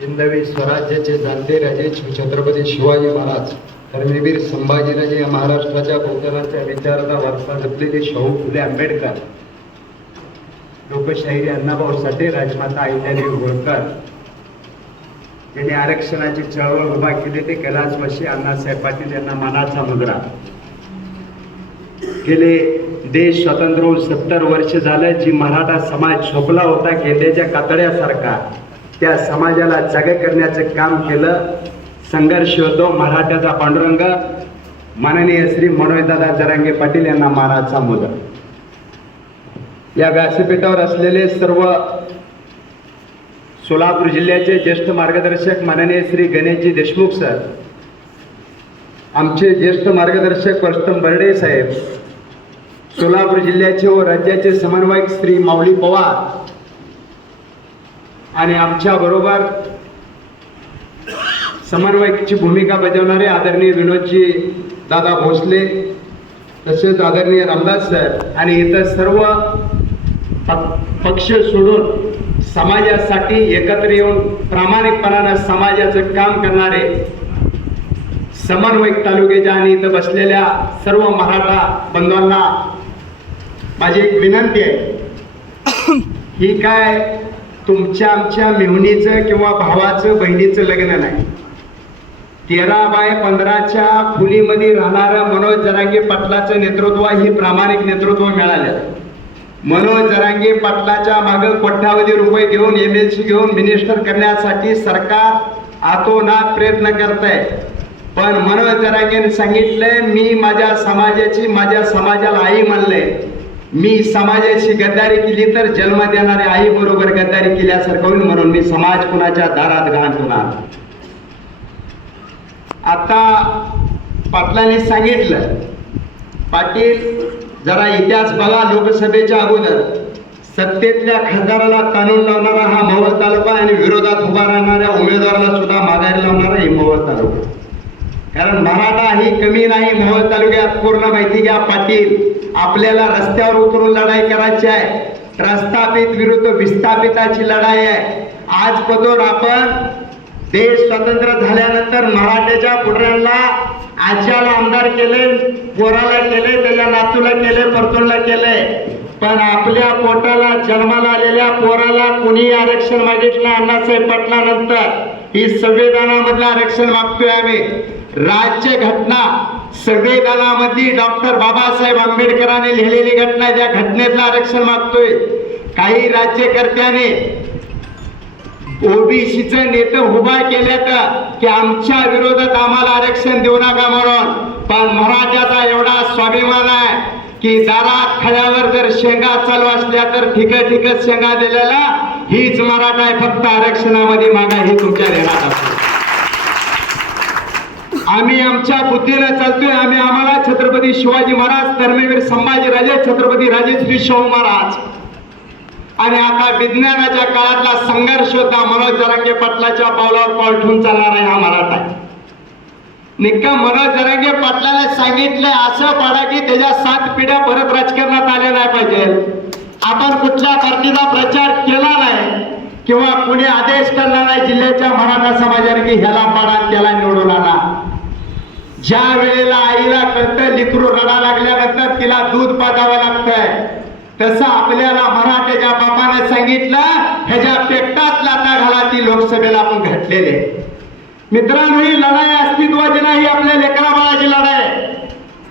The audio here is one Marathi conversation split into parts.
हिंदवी स्वराज्याचे जाणते राजे श्री छत्रपती शिवाजी महाराज धर्मवीर संभाजीराजे या महाराष्ट्राच्या बहुजनाच्या विचाराचा वारसा जपलेले शाहू फुले आंबेडकर लोकशाहीर अण्णाभाऊ साठे राजमाता अहिल्यादेवी होळकर ज्यांनी आरक्षणाची चळवळ उभा केली ते कैलासवासी अण्णासाहेब पाटील यांना मानाचा मुद्रा. गेले देश स्वतंत्र होऊन सत्तर वर्ष झालं जी मराठा समाज झोपला होता गेंद्याच्या कातड्यासारखा. त्या समाजाला जागे करण्याचं काम केलं. संघर्ष होतो मराठ्याचा पांडुरंग. माननीय श्री मनोजदादा जरांगे पाटील यांना मानाचा मुलं या व्यासपीठावर असलेले सर्व सोलापूर जिल्ह्याचे ज्येष्ठ मार्गदर्शक माननीय श्री गणेशजी देशमुख सर आमचे ज्येष्ठ मार्गदर्शक परस्तम बर्डे साहेब सोलापूर जिल्ह्याचे व राज्याचे समन्वयक श्री माऊली पवार आणि आमच्या बरोबर भूमिका बजावणारे आदरणीय विनोदजी दादा भोसले तसेच आदरणीय रामदास सर आणि इतर सर्व पक्ष सोडून समाजासाठी एकत्र येऊन प्रामाणिकपणानं समाजाचं काम करणारे समन्वयक तालुक्याच्या आणि इथं बसलेल्या सर्व मराठा बंधूंना माझी एक विनंती आहे. ही काय तुमच्या आमच्या मेहुणीचं किंवा भावाचं बहिणीचं लग्न नाही. तेरा बाय पंधराच्या खोलीमध्ये राहणारं मनोज जरांगे पाटलाचं नेतृत्व ही प्रामाणिक नेतृत्व मिळालं. मनोज जरांगे पाटलाच्या मागं कोट्यावधी रुपये घेऊन एम एल सी घेऊन मिनिस्टर करण्यासाठी सरकार आतोनात प्रयत्न करत आहे पण मनोज जरांगेने सांगितलंय मी माझ्या समाजाची माझ्या समाजाला आई म्हणलंय. मी समाजाची गद्दारी केली तर जन्म देणाऱ्या आई बरोबर गद्दारी केल्यासारखं होईल म्हणून मी समाज कुणाच्या दारात घाण होणार? आता पाटलांनी सांगितलं पाटील जरा इतिहास बघा लोकसभेच्या अगोदर. सत्तेतल्या खासदाराला कानून लावणारा हा मावळ तालुका आणि विरोधात उभा राहणाऱ्या उमेदवाराला सुद्धा माघारी लावणारा ही मावळ तालुका. कारण मराठा ही कमी नाही मोहोळ तालुक्यात पूर्ण माहिती घ्या पाटील. आपल्याला रस्त्यावर उतरून लढाई करायची आहे. प्रस्थापित विरुद्ध विस्थापिताची लढाई आहे. आज पदोर आपण देश स्वतंत्र झाल्यानंतर मराठ्याच्या पुढऱ्यांना आज्याला आमदार केले पोराला केले त्याच्या नातूला केले परतूरला केले. पण आपल्या पोटाला जन्माला आलेल्या पोराला कुणी आरक्षण मागितलं अण्णासाहेब पाटलानंतर. ही संविधानामधलं आरक्षण मागतोय आम्ही. राज्य घटना. संविधानामधली डॉक्टर बाबासाहेब आंबेडकरांनी लिहिलेली घटना ज्या त्या घटनेतलं आरक्षण मागतोय. काही राज्यकर्त्याने ओबीसीच नेतं उभा केल्या तर की आमच्या विरोधात आम्हाला आरक्षण देऊ नका म्हणून. पण मराठ्याचा एवढा स्वाभिमान आहे की दारात खड्यावर जर शेंगा चालू असल्या तर ठीक ठीक शेंगा दिलेला हीच मराठा आहे. फक्त आरक्षणामध्ये मागा ही तुमच्या ध्यानात आम्ही आमच्या बुद्धीनं चालतोय. आम्ही आम्हाला छत्रपती शिवाजी महाराज धर्मवीर संभाजीराजे छत्रपती राजेश्री शाहू महाराज. आणि आता विज्ञानाच्या काळातला संघर्ष होता. मनोज जरांगे पाटलाच्या पावलावर पाऊल ठेवून आहे हा मराठा. आहे निक्का मनोज जरांगे पाटलाने सांगितलं असं पाडा की त्याच्या सात पिढ्या परत राजकारणात आल्या नाही पाहिजे. आपण कुठल्या पार्टीचा प्रचार केला नाही किंवा कुणी आदेश करणार नाही जिल्ह्याच्या मराठा समाजाने की ह्याला पाडा त्याला निवडून आणा. ज्या वेळेला आईला कळतं लिकरू रडा लागल्यानंतर तिला दूध पाजावं लागतंय तसं आपल्याला मराठ्याच्या बापाने सांगितलं ह्याच्या पेटात लाता घाला ती लोकसभेला आपण घातलेले मित्रांनो ही लढाई अस्तित्वाची नाही आपल्या लेकराबाळाची लढाई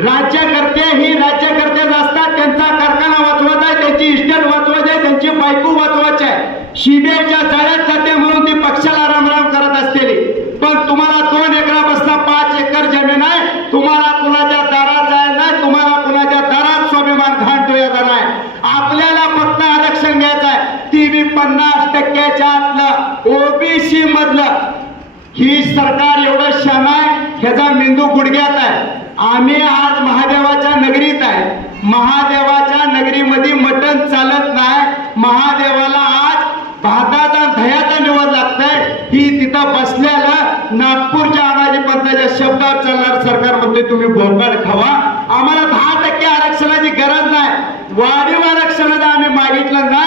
राज्यकर्ते ही राज्यकर्तेच असतात त्यांचा कारखाना वाचवत आहे त्यांची इस्टेट वाचवत आहे त्यांची बायको वाचवायची आहे शिबेच्या जाळ्यात जाते म्हणून ती पक्षाला रामराम करत असलेली पण तुम्हाला दोन एकरापासून पाच एकर जमीन आहे तुम्हाला कुणाच्या दारात जायला नाही तुम्हाला कुणाच्या दारात स्वाभिमान घाण ठेवायचा नाही आपल्याला फक्त आरक्षण घ्यायचं आहे ती बी पन्नास टक्क्याच्या आतलं ओबीसी मधलं ही सरकार एवढा शान आहे ह्याचा मेंदू गुडघ्यात आहे. आम्ही आज महादेवाच्या नगरीत आहे. महादेवाच्या नगरीमध्ये मटण चालत नाही. महादेवाला आज भाताचा दह्याचा निवड लागतंय. ही तिथं बसल्याला नागपूरच्या अनाजी पंथाच्या शब्दात चालणार सरकार म्हणते तुम्ही भोकाड खावा. आम्हाला दहा टक्के आरक्षणाची गरज नाही. वाढीव आरक्षणाचा आम्ही मागितलं ना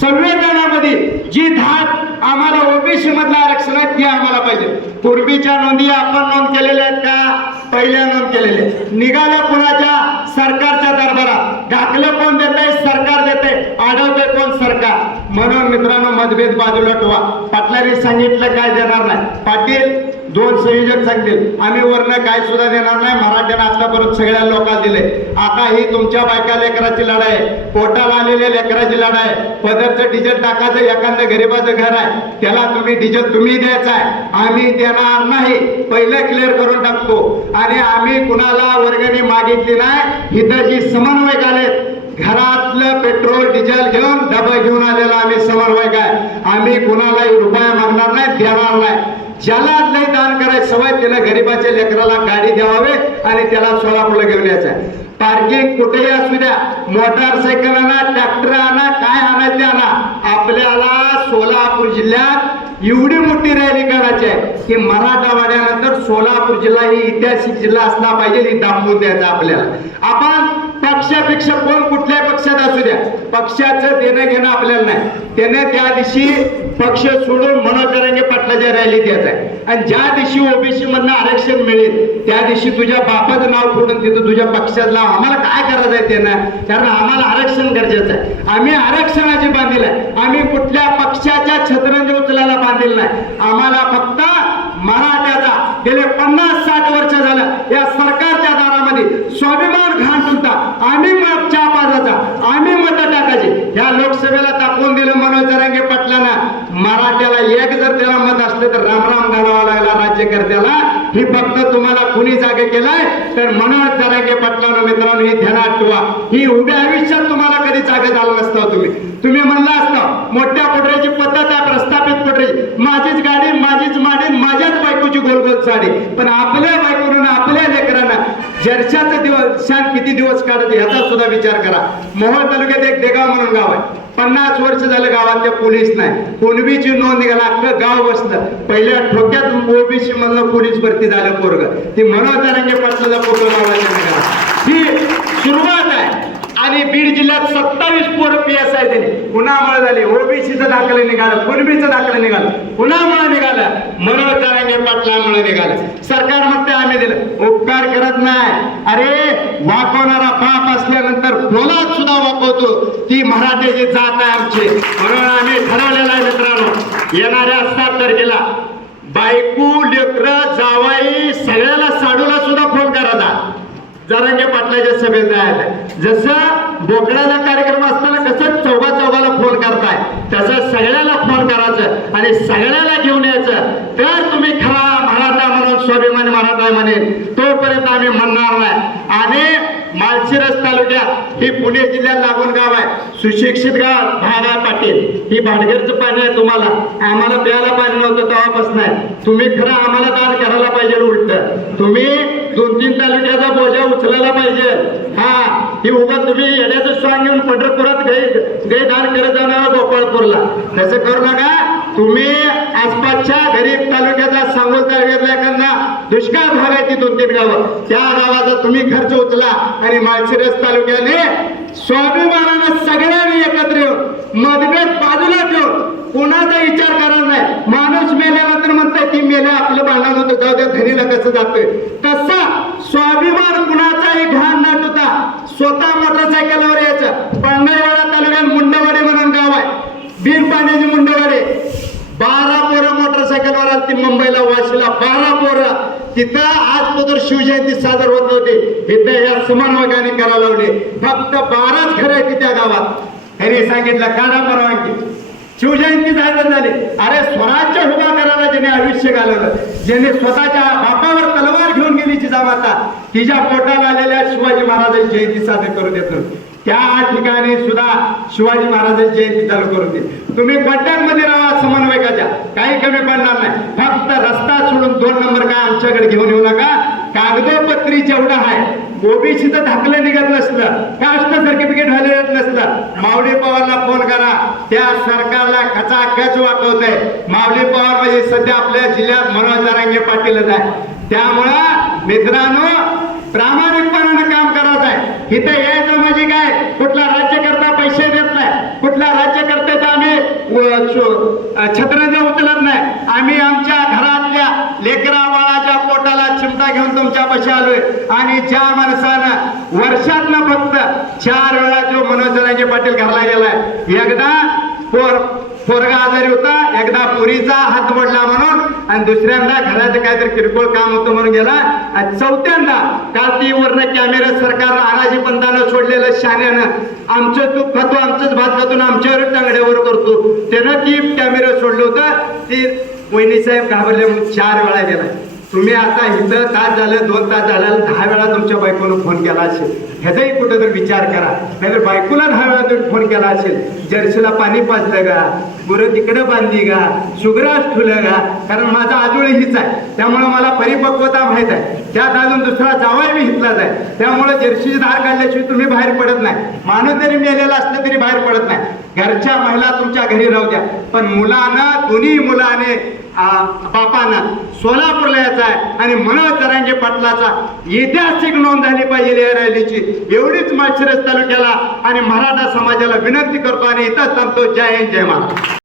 संविधानामध्ये जी धाक आम्हाला ओबीसी ओबीसी मधलं आरक्षण आहे ते आम्हाला पाहिजे पूर्वीच्या नोंदी आपण नोंद केलेल्या आहेत का? पहिल्या नोंद केलेले आहेत. निघालं कुणाच्या? सरकारच्या दरबारात. दाखलं कोण देते सरकार देते अडवते कोण? सरकार. म्हणून मित्रांनो मतभेद बाजूला ठेवा. पाटलांनी सांगितलं काय देणार नाही. पाटील दोन संयोजक सांगतील. आम्ही वरनं काय सुद्धा देणार नाही. मराठ्यानं आतापर्यंत सगळ्या लोकांना दिले. आता ही तुमच्या बायका लेकराची लढाई आहे. पोटाला आलेल्या लेकराची लढाई आहे. पदरचं डिझेल टाकायचं. एखादं गरीबाचं घर आहे. त्याला तुम्ही डिझेल तुम्ही द्यायचं आहे. आम्ही देणार नाही. पहिलं क्लिअर करून टाकतो. आणि आम्ही कुणाला वर्गणी मागितली नाही. इथं जी समन्वयक आलेत घरातलं पेट्रोल डिझेल घेऊन डबा घेऊन आलेला आम्ही समन्वयक आहे. आम्ही कुणालाही रुपया मागणार नाही देणार नाही. ज्याला लय दान करायचं सवय त्याला गरीबाच्या लेकराला गाडी द्यावावे आणि त्याला सोलापूरला घेऊन यायचं आहे. पार्किंग कुठेही असू द्या मोटारसायकल आणा ट्रॅक्टर आणा काय आणायचे आणा. आपल्याला सोलापूर जिल्ह्यात एवढी मोठी रॅली काढायची आहे की मराठवाड्यानंतर सोलापूर जिल्हा ही ऐतिहासिक जिल्हा असला पाहिजे ही दाखवून द्यायचा आपल्याला. आपण पक्षापेक्षा कोण कुठल्याही पक्षात असू द्या. पक्षाचं देणं घेणं आपल्याला नाही. त्याने त्या दिवशी पक्ष सोडून मनोज पाटलाच्या रॅली द्यायचा आहे आणि ज्या दिवशी ओबीसी मधनं आरक्षण मिळेल त्या दिवशी तुझ्या बापाचं नाव फोडून तिथं तुझ्या पक्षात लाव आम्हाला काय करायचं आहे त्यानं? कारण आम्हाला आरक्षण गरजेचं आहे. आम्ही आरक्षणाची बांधील आहे. आम्ही कुठल्या पक्षाच्या छत्रंज उचलायला बांधील नाही. आम्हाला फक्त मराठ्याचा गेले पन्नास साठ वर्ष झालं या सरकारच्या दारामध्ये स्वाभिमान घाण आम्ही मग चहा पाजाचा आम्ही मत टाकायची. ह्या लोकसभेला दाखवून दिलं मनोज जरांगे पाटलांना. मराठ्याला एक जर त्याला मत असलं तर राम राम घालावा लागला राज्यकर्त्याला. ही फक्त तुम्हाला कुणी जागे केलाय तर मनोज जरांगे पाटलांना मित्रांनो ही ध्यानात ठेवा. ही उभ्या आयुष्यात तुम्हाला कधी जागे झालं नसतं तुम्ही. तुम्ही म्हणला असतं मोठ्या पोटऱ्याची पद्धत आहे प्रस्थापित पोटरी माझीच गाडी माझीच माडी माझ्याच बायकोची गोलगोल साडी. पण आपल्या बायकोनं आपल्या चर्चाचा दिवस शान किती दिवस काढायचे ह्याचा सुद्धा विचार करा. मोहोळ तालुक्यात एक देगाव म्हणून गाव आहे. पन्नास वर्ष झालं गावातल्या पोलीस नाही. कुणबीची नोंद निघाला अख्खं गाव बसलं. पहिल्या ठोक्यात ओबीसी मधलं पोलीस भरती झालं पोरग. ती मनोज जरांगे पाटलाचा फोटो लावायचा ही सुरुवात आहे. आणि बीड जिल्ह्यात सत्तावीस पोरं पी एस आय दिली. कुणामुळे झाले ओबीसीचं दाखलं निघालं कुणबीचं दाखलं निघालं. कुणामुळे निघालं मनोज जरांगे पाटलामुळे निघालं. सरकार म्हणते आम्ही दिलं. उपकार करत नाही. अरे वाकवणारा पाप असल्यानंतर पोलाद सुद्धा वाकवतो? ती मराठ्याची जात आहे आमची. म्हणून आम्ही ठरवलेलं आहे मित्रांनो येणाऱ्या सात तारखेला बायको लेकर जावाई सगळ्याला साडूला सुद्धा फोन करायचा. जरांगे पाटलाच्या सभेत जायचं जसं बोकड्याला कार्यक्रम असताना कसं चौघा चौघाला फोन करताय तसं सगळ्याला फोन करायचं आणि सगळ्याला घेऊन यायचं. तर तुम्ही खरा मराठा म्हणून स्वाभिमानी मराठा म्हणेल तोपर्यंत आम्ही म्हणणार नाही. आणि माळशिरस तालुक्यात ही पुणे जिल्ह्यात लागून गाव आहे. सुशिक्षित गाव भारा पाटील. ही भाटघरचं पाणी आहे तुम्हाला. आम्हाला प्यायला पाणी नव्हतं तेव्हापासून आहे. तुम्ही खरं आम्हाला दान करायला पाहिजे उलट. तुम्ही दोन तीन तालुक्याचा बोजा उचलायला पाहिजे. हा ही उगा तुम्ही येण्याचं स्वांग घेऊन पंढरपुरात गै गैदान दान करत जाणार गोपाळपूरला. तसं करू नका. तुम्ही आसपासच्या गरीब तालुक्याचा सांगोल तालुक्यातल्या एखादा दुष्काळ भाग आहे ती तीन गावं त्या गावाचा तुम्ही खर्च उचला आणि माळशिरस तालुक्याने स्वाभिमानानं सगळ्यांनी एकत्र येऊन मतभेद बाजूला ठेवून कोणाचा विचार करणार नाही. माणूस मेल्यानंतर म्हणताय ती मेल्या आपलं भांडण होतं जाऊ द्या धनीला कसं जातोय. तसा स्वाभिमान कुणाचाही घाण न ठेवता स्वतः मोटरसायकलवर यायचं. पण तालुक्यात मुंडवाडी म्हणून गाव आहे बीर पाण्याची मुंडवाडी बारा पोरं मोटरसायकलवर आली ती मुंबईला वाशीला बारा पोरा. तिथं आज शिवजयंती सादर होत नव्हती. इथं या समानवर्गाने करायला लावले. फक्त बाराच खरं आहे त्या गावात. त्यांनी सांगितलं काढा परवानगी. शिवजयंती जायचं झाली. अरे स्वराज्य उभा करायला ज्याने आयुष्य घालवलं ज्याने स्वतःच्या बापावर तलवार घेऊन गेली जिजामाता तिच्या पोटाला आलेल्या शिवाजी महाराजांची जयंती साजरी करू देत. त्या ठिकाणी सुद्धा शिवाजी महाराजांची जयंती चालू करून दे. तुम्ही मध्ये राहा समन्वयकाच्या काही कमी पडणार नाही फक्त रस्ता सोडून दोन नंबर काय आमच्याकडे घेऊन येऊ नका. कागदोपत्री जेवढं आहे ओबीसीचं धाकलं निघत नसलं कास्ट सर्टिफिकेट व्हॅल्यू नसलं माऊली पवारला फोन करा. त्या सरकारला खचाखच वाटवतंय माऊली पवार म्हणजे सध्या आपल्या जिल्ह्यात मनोज नारायण पाटीलच आहे. त्यामुळं मित्रांनो प्रामाणिकपणानं काम करायचं आहे इथं यायचं म्हणजे काय? कुठला राज्यकर्ता पैसे देत नाही. कुठला राज्यकर्त्याचा आम्ही व- उचलत नाही. आम्ही आमच्या घरातल्या लेकरा बाळाच्या पोटाला चिमटा तुमच्या आलोय. आणि ज्या माणसानं वर्षातनं फक्त चार वेळा जो मनोज पाटील घरला गेलाय एकदा पोर पोरगा आजारी होता एकदा पुरीचा हात मोडला म्हणून आणि दुसऱ्यांदा घराचं काहीतरी किरकोळ काम होतं म्हणून गेला. आणि चौथ्यांदा काल ती वरनं कॅमेरा सरकार अनाजी पंतानं सोडलेलं शाण्यानं आमचं तूप खातो आमचंच भात खातून आमच्यावर टंगड्यावर करतो. त्यानं ती कॅमेरा सोडलं होतं. ती वहिनी साहेब घाबरले म्हणून चार वेळा गेला तुम्ही आता इथं तास झालं दोन तास झालं दहा वेळा तुमच्या बायकोनं फोन केला असेल. ह्याचाही कुठं तर विचार करा. नाहीतर बायकोला दहा वेळा तुम्ही फोन केला असेल. जर्सीला पाणी पाजलं का? गुरं तिकडं बांधली गा सुग्रास ठुलं गा कारण माझा आजोळी हीच आहे. त्यामुळं मला परिपक्वता माहीत आहे. त्यात अजून दुसरा जावाय मी हितलाच आहे. त्यामुळं जर्सीची धार काढल्याशिवाय तुम्ही बाहेर पडत नाही. माणूस जरी मेलेला असलं तरी बाहेर पडत नाही. घरच्या महिला तुमच्या घरी राहू द्या. पण मुलानं दोन्ही मुलाने आ, बापानं सोलापूरला यायचा आहे आणि मनोज जरांगे पाटलाचा ऐतिहासिक नोंद झाली पाहिजे या रॅलीची. एवढीच माळशिरस तालुक्याला आणि मराठा समाजाला विनंती करतो आणि इथं थांबतो जय हिंद जय महाराज